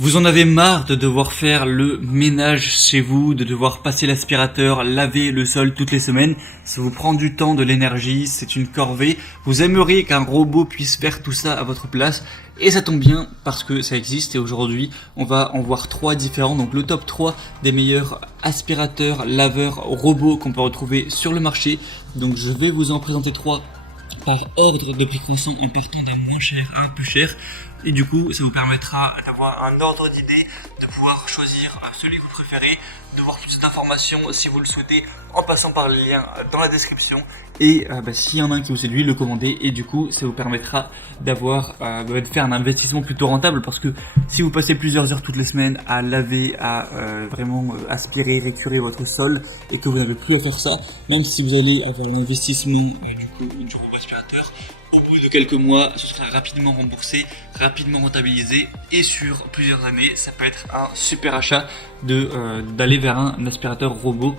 Vous en avez marre de devoir faire le ménage chez vous, de devoir passer l'aspirateur, laver le sol toutes les semaines. Ça vous prend du temps, de l'énergie, c'est une corvée. Vous aimeriez qu'un robot puisse faire tout ça à votre place. Et ça tombe bien parce que ça existe et aujourd'hui on va en voir trois différents. Donc le top 3 des meilleurs aspirateurs, laveurs, robots qu'on peut retrouver sur le marché. Donc je vais vous en présenter trois par ordre de prix croissant en partant d'un moins cher à un peu cher. Et du coup, ça vous permettra d'avoir un ordre d'idée, de pouvoir choisir celui que vous préférez, de voir plus d'informations si vous le souhaitez en passant par les liens dans la description. Et s'il y en a un qui vous séduit, le commander. Et du coup, ça vous permettra d'avoir, de faire un investissement plutôt rentable parce que si vous passez plusieurs heures toutes les semaines à laver, à vraiment aspirer, récurer votre sol et que vous n'avez plus à faire ça, même si vous allez avoir un investissement du robot aspirateur, au bout de quelques mois, ce sera rapidement remboursé, rapidement rentabilisé et sur plusieurs années, ça peut être un super achat d'aller vers un aspirateur robot.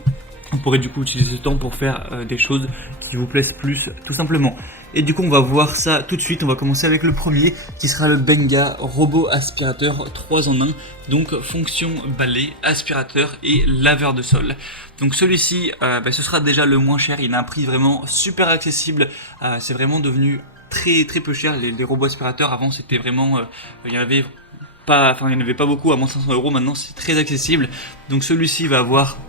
On pourrait du coup utiliser ce temps pour faire des choses qui vous plaisent plus tout simplement. Et du coup on va voir ça tout de suite, on va commencer avec le premier qui sera le Benga robot aspirateur 3 en 1. Donc fonction balai, aspirateur et laveur de sol. Donc celui-ci ce sera déjà le moins cher, il a un prix vraiment super accessible, c'est vraiment devenu très peu cher les robots aspirateurs. Avant c'était vraiment, il y en avait pas beaucoup à moins 500 €, maintenant c'est très accessible. Donc celui-ci va avoir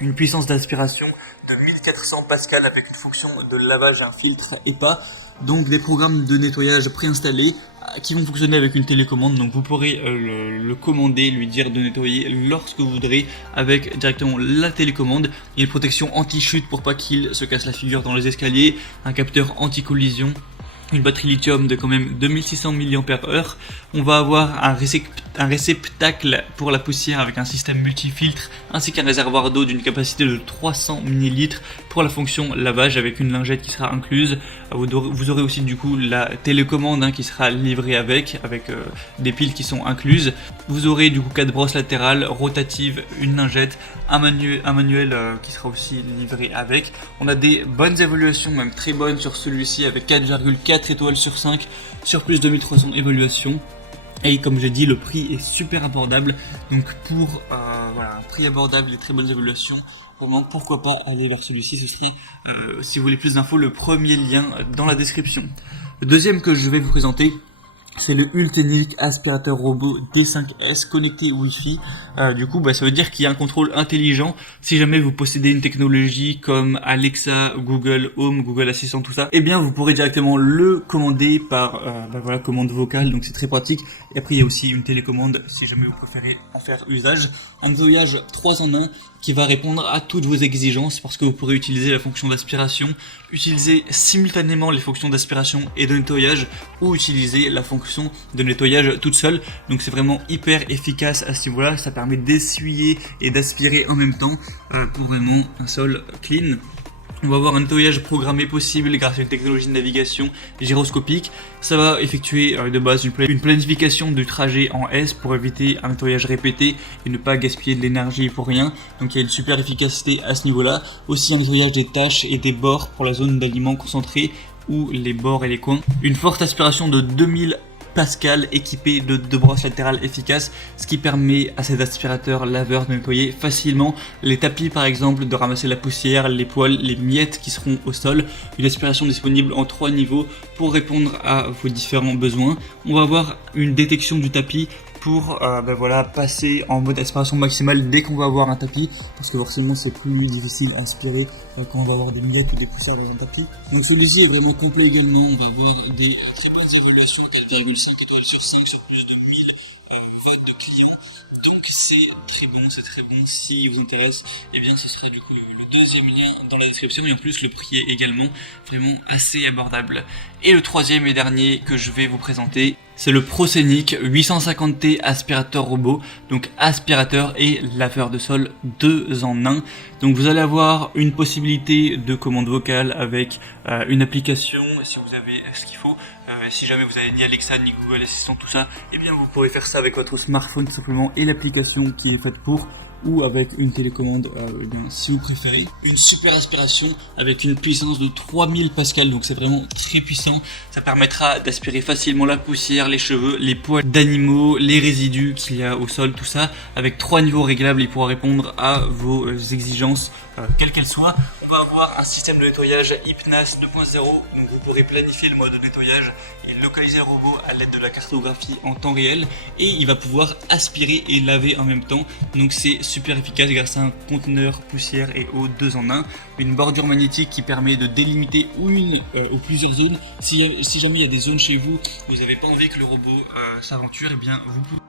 une puissance d'aspiration de 1400 pascal avec une fonction de lavage et un filtre EPA, donc des programmes de nettoyage préinstallés qui vont fonctionner avec une télécommande. Donc vous pourrez le commander, lui dire de nettoyer lorsque vous voudrez avec directement la télécommande. Il y a une protection anti-chute pour pas qu'il se casse la figure dans les escaliers, un capteur anti-collision, une batterie lithium de quand même 2600 mAh. On va avoir un réceptacle pour la poussière avec un système multifiltre ainsi qu'un réservoir d'eau d'une capacité de 300 ml pour la fonction lavage avec une lingette qui sera incluse. Vous aurez aussi du coup la télécommande qui sera livrée avec des piles qui sont incluses. Vous aurez du coup 4 brosses latérales rotatives, une lingette, un manuel qui sera aussi livré avec. On a des bonnes évaluations, même très bonnes sur celui-ci avec 4,4 étoiles sur 5 sur plus de 1300 évaluations. Et comme j'ai dit, le prix est super abordable. Donc pour un prix abordable et très bonnes évaluations, vraiment pourquoi pas aller vers celui-ci. Ce serait, si vous voulez plus d'infos, le premier lien dans la description. Le deuxième que je vais vous présenter, c'est le Ultenic aspirateur robot D5S connecté Wi-Fi. Ça veut dire qu'il y a un contrôle intelligent. Si jamais vous possédez une technologie comme Alexa, Google Home, Google Assistant, tout ça, eh bien vous pourrez directement le commander par commande vocale. Donc c'est très pratique. Et après il y a aussi une télécommande si jamais vous préférez en faire usage. Un nettoyage 3 en 1 qui va répondre à toutes vos exigences parce que vous pourrez utiliser la fonction d'aspiration, utiliser simultanément les fonctions d'aspiration et de nettoyage ou utiliser la fonction de nettoyage toute seule. Donc c'est vraiment hyper efficace à ce niveau-là, ça permet d'essuyer et d'aspirer en même temps pour vraiment un sol clean. On va avoir un nettoyage programmé possible grâce à une technologie de navigation gyroscopique. Ça va effectuer de base une planification du trajet en S pour éviter un nettoyage répété et ne pas gaspiller de l'énergie pour rien. Donc il y a une super efficacité à ce niveau-là. Aussi un nettoyage des taches et des bords pour la zone d'aliments concentrés ou les bords et les coins. Une forte aspiration de 2000 Pascal équipé de deux brosses latérales efficaces, ce qui permet à cet aspirateur laveur de nettoyer facilement les tapis par exemple, de ramasser la poussière, les poils, les miettes qui seront au sol. Une aspiration disponible en 3 niveaux pour répondre à vos différents besoins. On va avoir une détection du tapis pour passer en mode aspiration maximale dès qu'on va avoir un tapis, parce que forcément c'est plus difficile à aspirer quand on va avoir des miettes ou des poussières dans un tapis. Donc celui-ci est vraiment complet également. On va avoir des très bonnes évaluations, 4,5 étoiles sur 5 sur plus de 1000 votes de clients. Donc c'est très bon. Si vous intéresse, eh bien ce serait du coup le deuxième lien dans la description, et en plus le prix est également vraiment assez abordable. Et le troisième et dernier que je vais vous présenter, c'est le Proscenic 850T aspirateur robot, donc aspirateur et laveur de sol 2 en 1. Donc vous allez avoir une possibilité de commande vocale avec une application si vous avez ce qu'il faut. Si jamais vous avez ni Alexa ni Google Assistant tout ça, eh bien vous pourrez faire ça avec votre smartphone tout simplement et l'application qui est faite pour. ou avec une télécommande si vous préférez. Une super aspiration avec une puissance de 3000 pascal, donc c'est vraiment très puissant. Ça permettra d'aspirer facilement la poussière, les cheveux, les poils d'animaux, les résidus qu'il y a au sol, tout ça. Avec 3 niveaux réglables, il pourra répondre à vos exigences, quelles qu'elles soient. On va avoir un système de nettoyage HypNAS 2.0, donc vous pourrez planifier le mode de nettoyage et localiser le robot à l'aide de la cartographie en temps réel, et il va pouvoir aspirer et laver en même temps, donc c'est super efficace grâce à un conteneur poussière et eau 2 en 1, une bordure magnétique qui permet de délimiter une ou plusieurs zones. Si jamais il y a des zones chez vous, vous n'avez pas envie que le robot s'aventure, et bien vous pouvez